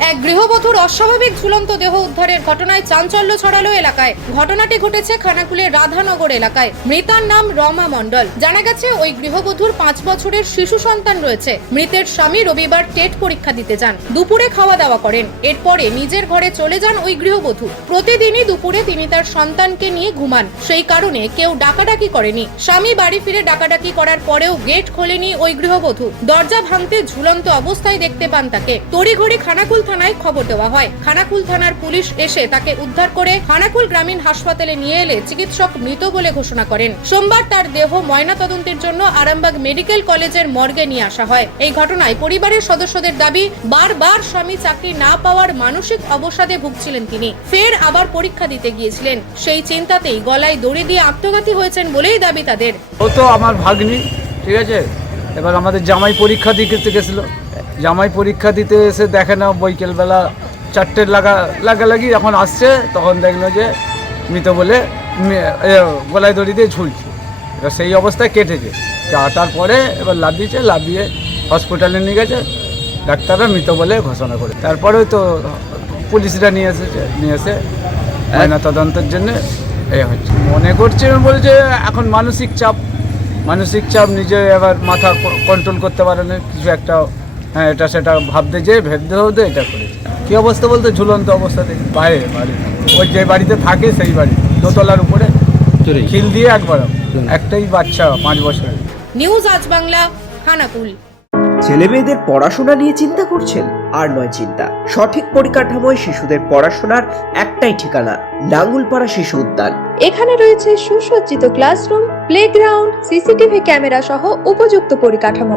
এক গৃহবধূর অস্বাভাবিক ঝুলন্ত দেহ উদ্ধারের ঘটনায় চাঞ্চল্য ছড়ালো এলাকায়। ঘটনাটি ঘটেছে খানাকুলের রাধানগর এলাকায়। মৃতার নাম রমা মণ্ডল। জানা গেছে, ওই গৃহবধূর পাঁচ বছরের শিশু সন্তান রয়েছে। মৃতের স্বামী রবিবার টেট পরীক্ষা দিতে যান। দুপুরে খাওয়া দাওয়া করেন। এরপরে নিজের ঘরে চলে যান ওই গৃহবধূ। প্রতিদিনই দুপুরে তিনি তার সন্তানকে নিয়ে ঘুমান। সেই কারণে কেউ ডাকাডাকি করেনি। স্বামী বাড়ি ফিরে ডাকাডাকি করার পরেও গেট খোলেনি ওই গৃহবধূ। দরজা ভাঙতে ঝুলন্ত অবস্থায় দেখতে পান তাকে। তড়িঘড়ি খানাকুল থানায় খবর দেওয়া হয়। খানাকুল থানার পুলিশ এসে তাকে উদ্ধার করে খানাকুল গ্রামীণ হাসপাতালে নিয়ে এলে চিকিৎসক মৃত বলে ঘোষণা করেন। সোমবার তার দেহ ময়না তদন্তের জন্য আরামবাগ মেডিকেল কলেজের মর্গে নিয়ে আসা হয়। এই ঘটনায় পরিবারের সদস্যদের দাবি, বারবার স্বামী চাকরি না পাওয়ার মানসিক অবসাদে ভুগছিলেন তিনি। ফের আবার পরীক্ষা দিতে গিয়েছিলেন। সেই চিন্তাতেই গলায় দড়ি দিয়ে আত্মঘাতী হয়েছেন বলেই দাবি তাদের। ও তো আমার ভাগ্নি, ঠিক আছে? এবার আমাদের জামাই পরীক্ষা দিতে গেছিল। জামাই পরীক্ষা দিতে এসে দেখে না বৈকালবেলা চারটে লাগা, লাগালাগি যখন আসছে, তখন দেখল যে মৃত বলে গলায় দড়ি দিয়ে ঝুলছে। এবার সেই অবস্থায় কেটেছে কাটার পরে এবার লাভিয়েছে লাভিয়ে হসপিটালে নিয়ে গেছে, ডাক্তাররা মৃত বলে ঘোষণা করে। তারপরে তো পুলিশরা নিয়ে এসেছে, নিয়ে এসে ময়না তদন্তের জন্য এ হচ্ছে। মনে করছে, বলছে এখন মানসিক চাপ মানসিক চাপ নিজে এবার মাথা কন্ট্রোল করতে পারে না, কিছু একটা হ্যাঁ এটা সেটা ভাবতে যে ভেবতে হতে এটা করেছে। কি অবস্থা বলতে? ঝুলন্ত অবস্থাতে বাইরে বাড়ি ওই যে বাড়িতে থাকে সেই বাড়ি দোতলার উপরে। খিল দিয়ে একবার একটাই বাচ্চা পাঁচ বছরের। নিউজ আজ বাংলা খানাকুল। ছেলে মেয়েদের পড়াশোনা নিয়ে চিন্তা করছেন? আর নয় চিন্তা। সঠিক পরিকাঠামোয় শিশুদের পড়াশোনার একটাই ঠিকানা নাঙ্গুলপাড়া শিশু উদ্যান। এখানে রয়েছে সুসজ্জিত ক্লাসরুম প্লেগ্রাউন্ড সিসিটিভি ক্যামেরা সহ উপযুক্ত পরিকাঠামো।